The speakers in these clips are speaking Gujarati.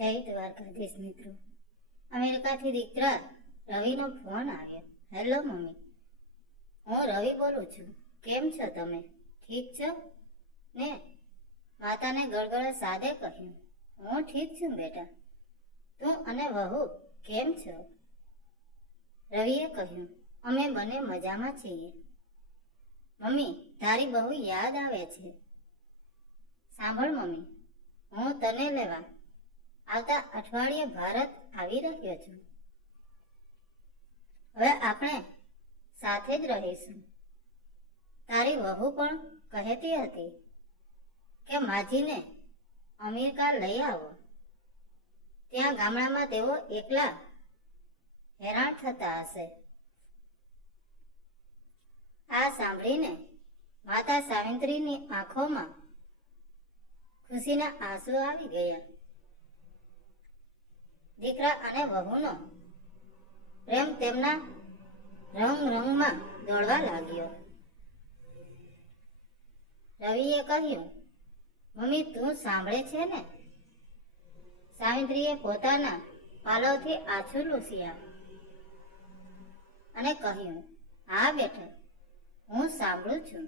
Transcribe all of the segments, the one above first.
જય દ્વારકાધીશ મિત્રો. અમેરિકાથી દીકરા રવિનો ફોન આવ્યો. હેલો મમ્મી, હું રવિ બોલું છું. કેમ છો તમે? ઠીક છો ને? માતાને ગળગળા સાદે કહ્યું, હું ઠીક છું બેટા. તું અને વહુ કેમ છો? રવિએ કહ્યું, અમે બંને મજામાં છીએ. મમ્મી, તારી બહુ યાદ આવે છે. સાંભળ મમ્મી, હું તને લેવા આવતા અઠવાડિયે ભારત આવી રહ્યો છું. હવે આપણે સાથે જ રહીશું. તારી વહુ પણ કહેતી હતી કે માજીને અમેરિકા લઈ આવો. ત્યાં ગામડામાં તેઓ એકલા હેરાન થતા હશે. આ સાંભળીને માતા સાવિત્રીની આંખોમાં ખુશીના આંસુ આવી ગયા. દીકરા અને વહુનો પ્રેમ તેમના રંગ રંગમાં દોડવા લાગ્યો. રવિએ કહ્યું, મમ્મી તું સાંભળે છે ને? સાવિત્રીએ પોતાના પાલવથી આછું લૂસ્યા અને કહ્યું, હા બેટા, હું સાંભળું છું.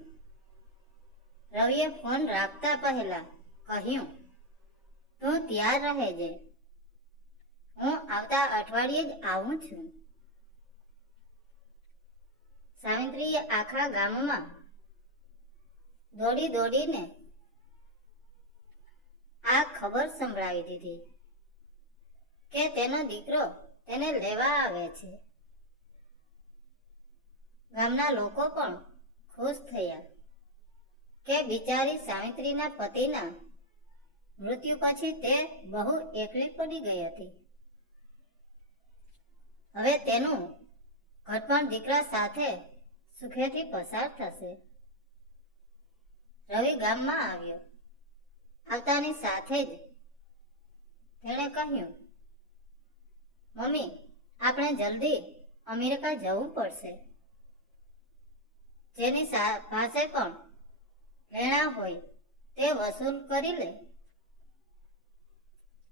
રવિએ ફોન રાખતા પહેલા કહ્યું, તું ત્યાં રહેજે, હું આવતા અઠવાડિયે જ આવું છું. સાવિત્રીએ આખા ગામમાં દોડી દોડીને આ ખબર સંભળાવી દીધી કે તેનો દીકરો તેને લેવા આવે છે. ગામના લોકો પણ ખુશ થયા કે બિચારી સાવિત્રીના પતિના મૃત્યુ પછી તે બહુ એકલી પડી ગઈ હતી. હવે તેનું ઘડપણ દીકરા સાથે સુખેથી પસાર થશે. રવિ ગામમાં આવ્યો. આવતાની સાથે જ તેણે કહ્યું, મમ્મી આપણે જલ્દી અમેરિકા જવું પડશે. જેની પાસે પણ લેણા હોય તે વસૂલ કરી લે.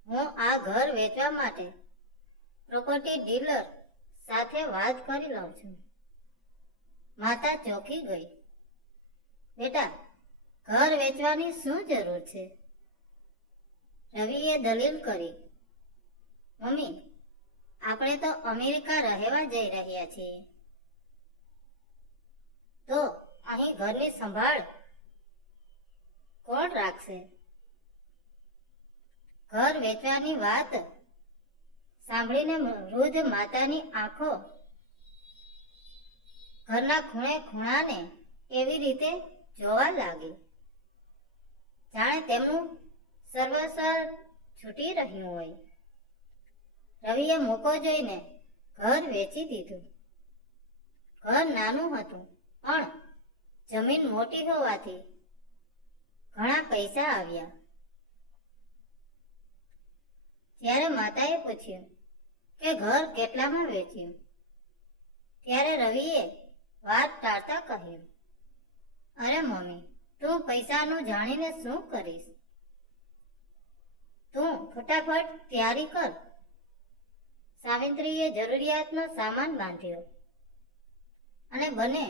હું આ ઘર વેચવા માટે પ્રોપર્ટી ડીલર સાથે વાત કરી લઉં છું. માતા ચોંકી ગઈ. બેટા, ઘર વેચવાની શું જરૂર છે? રવિએ દલીલ કરી, મમ્મી આપણે તો અમેરિકા રહેવા જઈ રહ્યા છીએ, તો અહીં ઘરની સંભાળ કોણ રાખશે? ઘર વેચવાની વાત સાંભળીને વૃદ્ધ માતાની આંખો ઘરના ખૂણે ખૂણાને એવી રીતે જોવા લાગી જાણે તેમનું સર્વસ્વ છૂટી રહ્યું હોય. રવિએ મોકો જોઈને ઘર વેચી દીધું. ઘર નાનું હતું પણ જમીન મોટી હોવાથી ઘણા પૈસા આવ્યા. ત્યારે માતાએ પૂછ્યું કે ઘર કેટલામાં વેચ્યું? ત્યારે રવિએ વાત ટાળતા કહ્યું, અરે મમ્મી, તું પૈસાનું જાણીને શું કરીશ? તું ફટાફટ તૈયારી કર. સાવિત્રીએ જરૂરિયાતનો સામાન બાંધ્યો અને બંને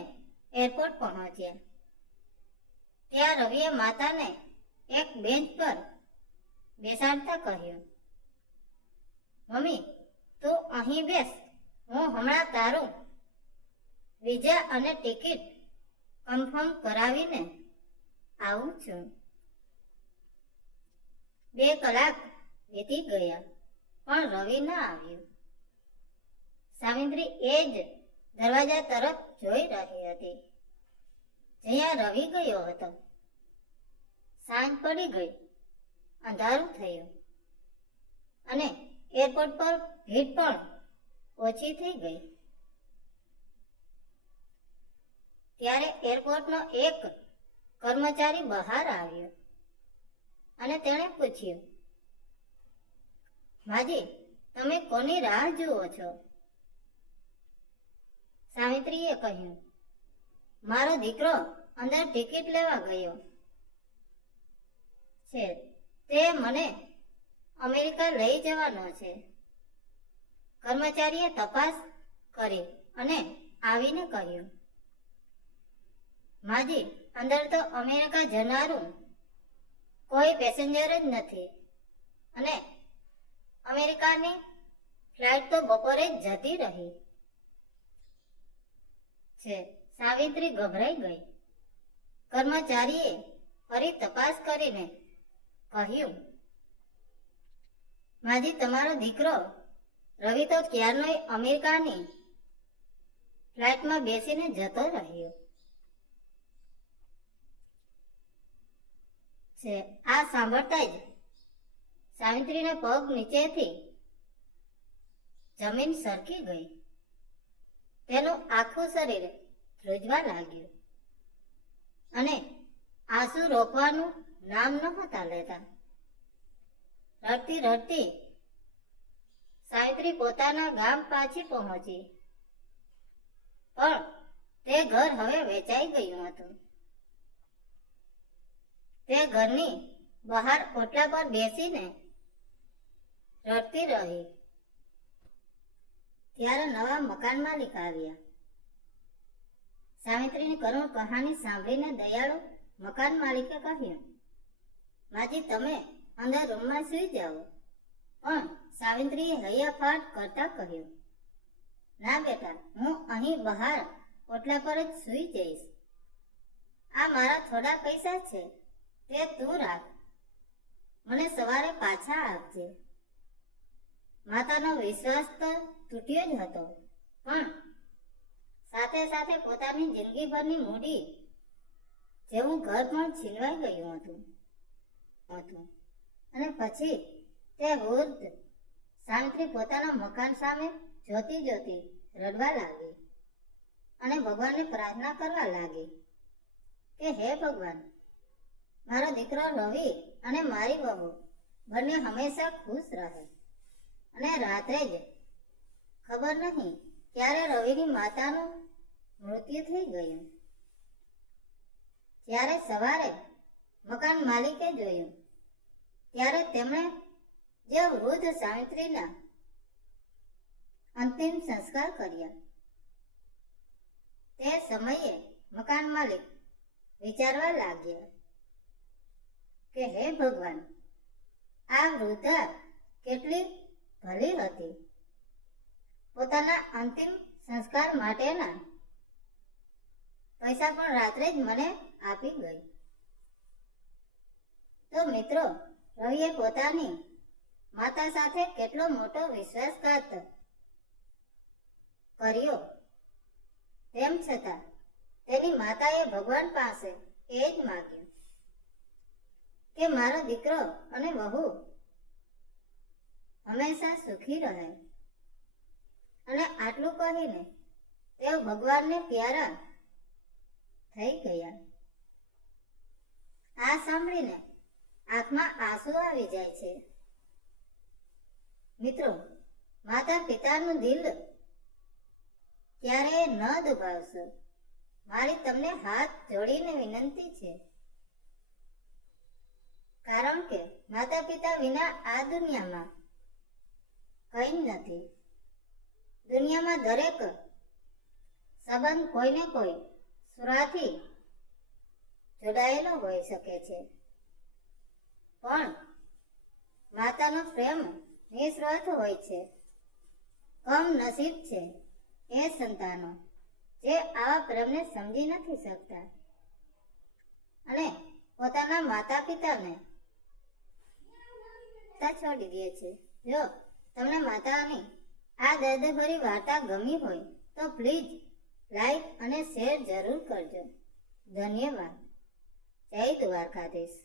એરપોર્ટ પહોંચ્યા. ત્યાં રવિએ માતાને એક બેન્ચ પર બેસાડતા કહ્યું, મમ્મી તું અહીં બેસ, હું હમણાં તારું વિઝા અને ટિકિટ કન્ફર્મ કરાવીને આવું છું. 2 કલાક વીતી ગયા પણ રવિ ન આવ્યો. સાવિત્રી એ જ દરવાજા તરફ જોઈ રહી હતી જ્યાં રવિ ગયો હતો. સાંજ પડી ગઈ, અંધારું થયું અને એરપોર્ટ પર ભીડ પણ ઓછી થઈ ગઈ. ત્યારે એરપોર્ટનો એક કર્મચારી બહાર આવ્યો અને તેણે પૂછ્યું, માજી તમે કોની રાહ જુઓ છો? સાવિત્રીએ કહ્યું, મારો દીકરો અંદર ટિકિટ લેવા ગયો છે, તે મને અમેરિકા લઈ જવાનો છે. કર્મચારીએ તપાસ કરી અને આવીને કહ્યું, માજી, અંદર તો અમેરિકા જનારું કોઈ પેસેન્જર જ નથી અને અમેરિકાની ફ્લાઇટ તો બપોરે જ જતી રહી છે. સાવિત્રી ગભરાઈ ગઈ. કર્મચારીએ ફરી તપાસ કરીને કહ્યું, માજી, તમારો દીકરો રવિ તો ક્યારનોય અમેરિકાની ફ્લાઇટમાં બેસીને જતો રહ્યો છે. આ સાંભળતા જ સાવિત્રીના પગ નીચેથી જમીન સરકી ગઈ. તેનું આખું શરીર ધ્રુજવા લાગ્યું અને આંસુ રોકવાનું નામ નહોતા લેતા. રડતી રડતી સાવિત્રી પોતાના ગામ પાછી પહોંચી, પણ તે ઘર હવે વેચાઈ ગયું હતું. તે ઘરની બહાર ઓટલા પર બેસીને રડતી રહી. ત્યારે નવા મકાન માલિક આવ્યા. સાવિત્રીની કરુણ કહાની સાંભળીને દયાળુ મકાન માલિકે કહ્યું, માજી, તમે અંદર રૂમમાં સૂઈ જાઓ. પણ સાવિત્રીએ હૈયાફાટ કરતા કહ્યું, ના બેટા, હું અહીં બહાર ઓટલા પર જ સૂઈ જઈશ. આ મારા થોડા પૈસા છે, તે તું રાખ. મને સવારે પાછા આપજે. માતાનો વિશ્વાસ તો તૂટ્યો જ હતો, પણ સાથે સાથે પોતાની જિંદગીભરની મૂડી જેવું ઘર પણ છીનવાઈ ગયું હતું. અને પછી તે વૃદ્ધ સાવિત્રી પોતાના મકાન સામે જોતી જોતી રડવા લાગી અને ભગવાનને પ્રાર્થના કરવા લાગી કે હે ભગવાન, મારો દીકરો રવિ અને મારી વહુ બંને હંમેશા ખુશ રહે. અને રાત્રે જ ખબર નહીં ક્યારે રવિની માતાનું મૃત્યુ થઈ ગયું. જ્યારે સવારે મકાન માલિકે જોયું, ત્યારે તેમણે જે વૃદ્ધ સાવિત્રીના અંતિમ સંસ્કાર કર્યા. તે સમયે મકાન માલિક વિચારવા લાગ્યા કે હે ભગવાન, આ વૃદ્ધા કેટલી ભલી હતી. પોતાના અંતિમ સંસ્કાર માટેના પૈસા પણ રાત્રે જ મને આપી ગઈ. તો મિત્રો, રવિએ પોતાની માતા સાથે કેટલો મોટો વિશ્વાસઘાત કર્યો. તેમ છતાં તેની માતાએ ભગવાન પાસે એ જ માગ્યું કે મારો દીકરો અને વહુ હંમેશા સુખી રહે. અને આટલું કહીને તેઓ ભગવાનને પ્યારા થઈ ગયા. આ સાંભળીને આંખમાં આંસુ આવી જાય છે. મિત્રો, માતા પિતાનું દિલ ક્યારેય ન દુભાવશો. મારી તમને હાથ જોડીને વિનંતી છે, કારણ કે માતા પિતા વિના આ દુનિયામાં કંઈ નથી. દુનિયામાં દરેક સંબંધ કોઈને કોઈ સુરાથી જોડાયેલો હોઈ શકે છે, પણ માતાનો પ્રેમ નિસ્વાર્થ હોય છે. કમ નસીબ છે એ સંતાનો જે આવા પ્રેમને સમજી નથી શકતા અને પોતાના માતા પિતાને છોડી દે છે. જો તમને માતાની આ દર્દભરી વાર્તા ગમી હોય તો પ્લીઝ લાઈક અને શેર જરૂર કરજો. ધન્યવાદ. જય દ્વારકાધીશ.